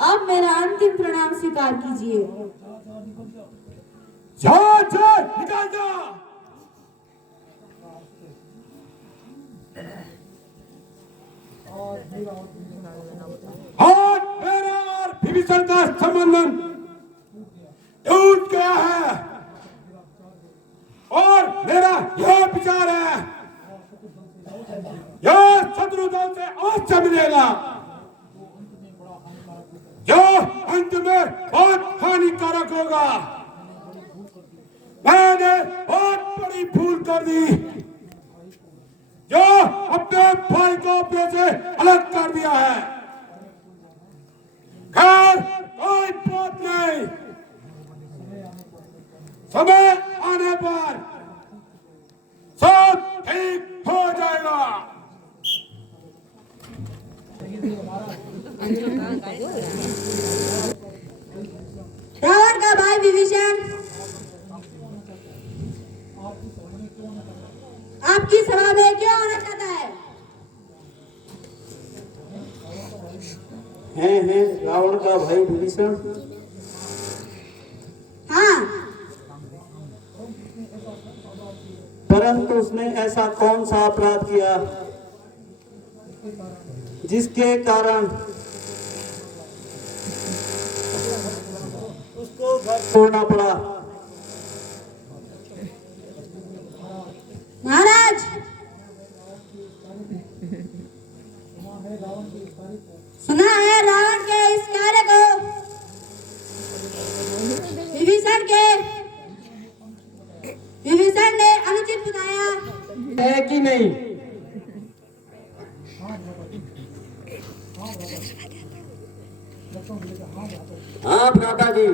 अब मेरा अंतिम प्रणाम स्वीकार कीजिए। जा जा निकल जा। और मेरा और विभीषण का संबंध टूट गया है और मेरा यह विचार है, यह शत्रु दल से अवश्य मिलेगा जो अंत में बहुत हानिकारक होगा। मैंने बहुत बड़ी भूल कर दी जो अपने भाई को अपने से अलग कर दिया है। खैर कोई बात नहीं, समय आने पर सब ठीक हो जाएगा। रावण का भाई विभीषण आपकी सभा में क्यों आना चाहता है? हैं रावण का भाई विभीषण। हाँ, परंतु उसने ऐसा कौन सा अपराध किया जिसके कारण उसको घर छोड़ना पड़ा? महाराज, सुना है रावण के इस कार्य को विभीषण ने अनुचित बताया है कि नहीं? हाँ भ्राता जी,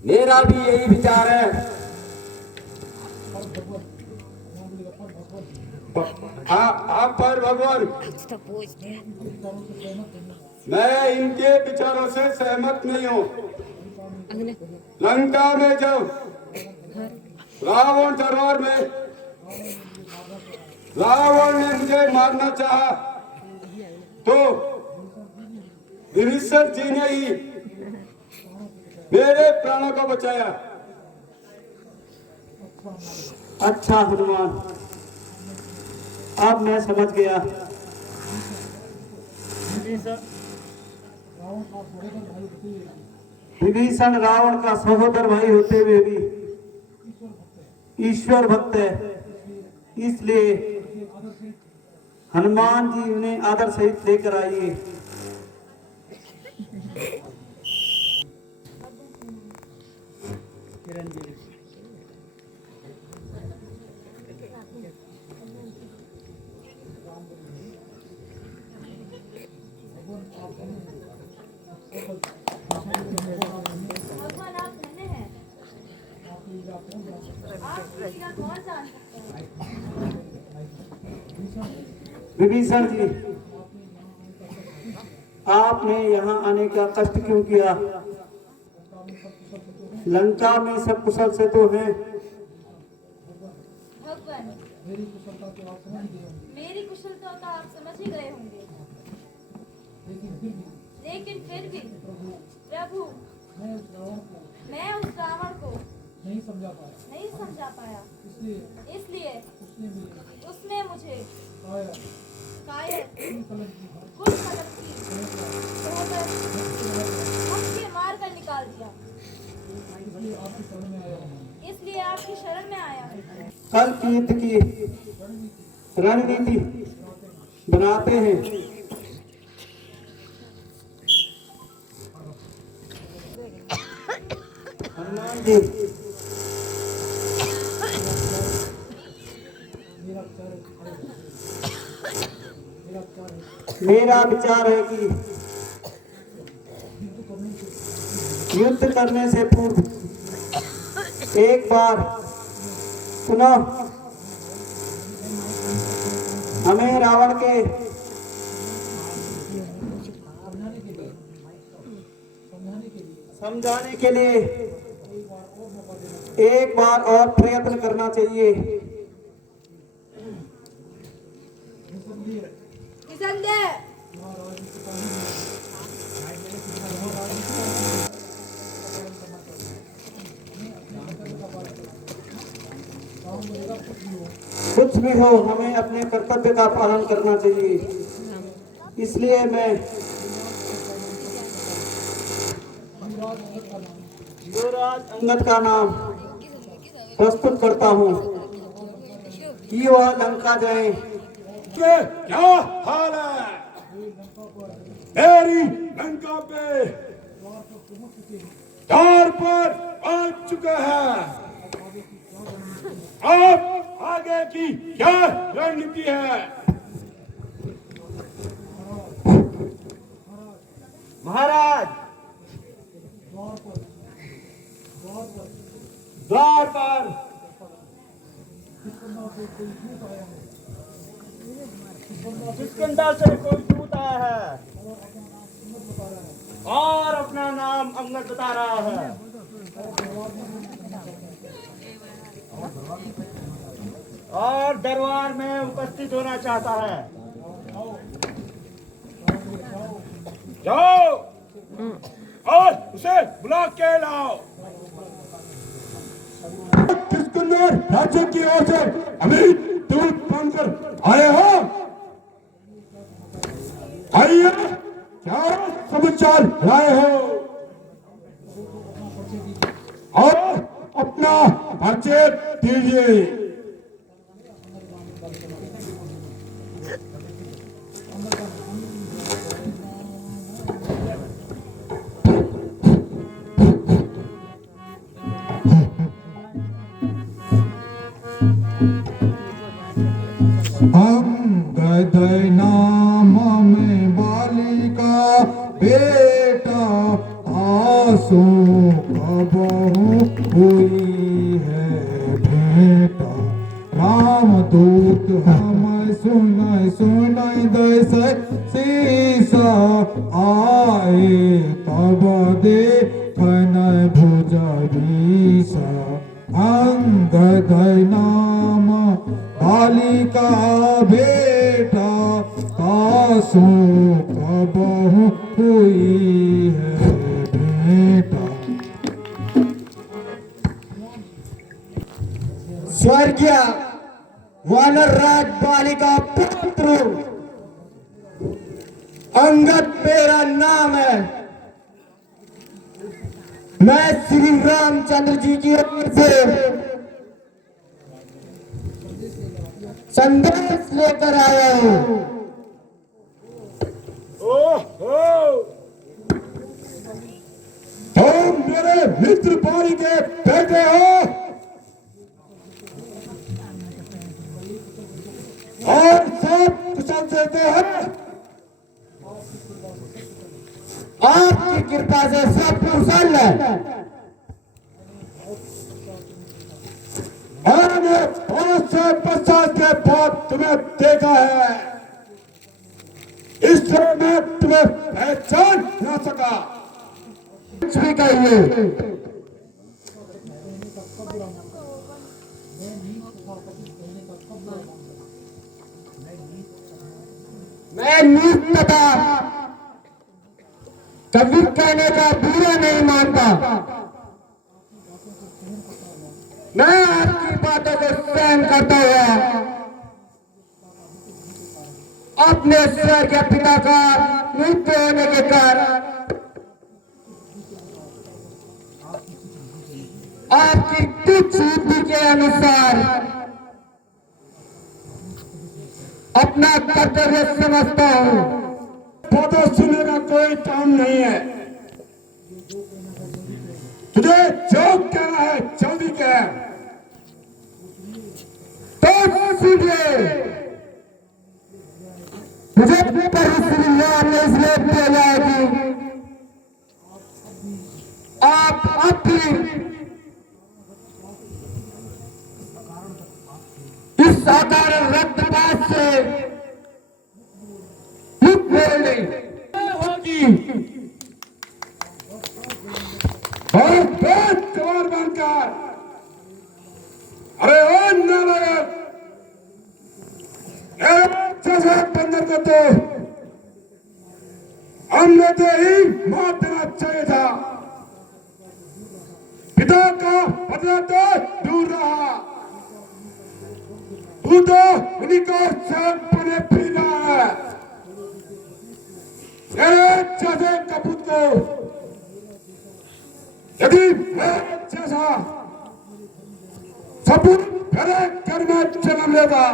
मेरा भी यही विचार है। आप पर भगवान, मैं इनके विचारों से सहमत नहीं हूँ। लंका में जब रावण दरबार में रावण ने मुझे मारना चाहा तो विभीषण जी ने ही मेरे प्राणों को बचाया। अच्छा हनुमान, अब मैं समझ गया। विभीषण रावण का सहोदर भाई होते हुए भी ईश्वर भक्त है, इसलिए हनुमान जी उन्हें आदर सहित लेकर आइए। भगवान आप धन्य हैं। आप किसी का कौन जान सकता है? विभीषण जी, आपने यहाँ आने का कष्ट क्यों किया? लंका में सब कुशल से तो हैं। भगवान, मेरी कुशलता तो आप समझ ही गए होंगे, लेकिन फिर भी प्रभु, मैं उस रावण को नहीं समझा पाया। इसलिए उसने मुझे कायर कुछ मदद की होकर मुझे मार कर निकाल दिया। इसलिए आपकी शरण में आया। कल की युद्ध की रणनीति बनाते हैं। हनुमान जी, मेरा विचार है कि युद्ध करने से पूर्व एक बार पुनः हमें रावण के समझाने के लिए एक बार और प्रयत्न करना चाहिए। कुछ भी हो, हमें अपने कर्तव्य का पालन करना चाहिए। इसलिए मैं युवराज अंगद का नाम प्रस्तुत करता हूँ कि वह लंका जाए। के क्या हाल है? मेरी लंका पे द्वार पर पहुंच चुके हैं। अब आगे की क्या रणनीति है? महाराज, द्वार पर किष्किंधा से कोई दूत आया है और अपना नाम अंगद बता रहा है। और दरबार में उपस्थित होना चाहता है। जाओ और उसे बुला के लाओ। किष्किंधर राज्य की ओर से अभी दूत बनकर आए हो? आइए, क्या समाचार लाए हो? और अपना परिचय दीजिए। अंगद नाम में बालिका बेटा आंसू कबहू हुई है बेटा। रामदूत हम सुनाई सुनाई दस सीसा आए तब देखन भुजा बीसा। अंगद नाम बालिका बेटा आंसू कबहू हुई है बेटा। स्वर्गीय वानर राज बालिका पुत्र अंगद मेरा नाम है। मैं श्री रामचंद्र जी की ओर से संदेश लेकर आया हूँ। तुम मेरे मित्र पारी के बेटे हो और सब कुशल देते हैं। आपकी कृपा से सब कुशल है। मैंने 550 के बाद तुम्हें देखा है, इसलिए मैं तुम्हें पहचान न सका। कुछ भी कहिए। मैं नीच तथा कभी कहने का बुरा नहीं मानता। मैं आपकी बातों को सहन करता हुआ अपने स्वर के पिता का मृत्यु होने के कारण आपकी तुच्छ बुद्धि के अनुसार अपना कर्तव्य समझता हूँ। बातों सुनने का कोई काम नहीं है। तुझे जो कहना है जल्दी कह। तो सुनिए, मुझे परिस्थितियां ने इसलिए बोला है कि आप अपनी इस साधारण रक्तपात से मुक्त हो नहीं होगी और बेद जवान बनकर अरे ओ नालायक, जैसे बंदर को तो हमने तो ही मार देना चाहिए था। पिता का बदला तो दूर रहा, तू तो कपूत को यदि मैं जैसा सपूत पहले घर में जन्म लेता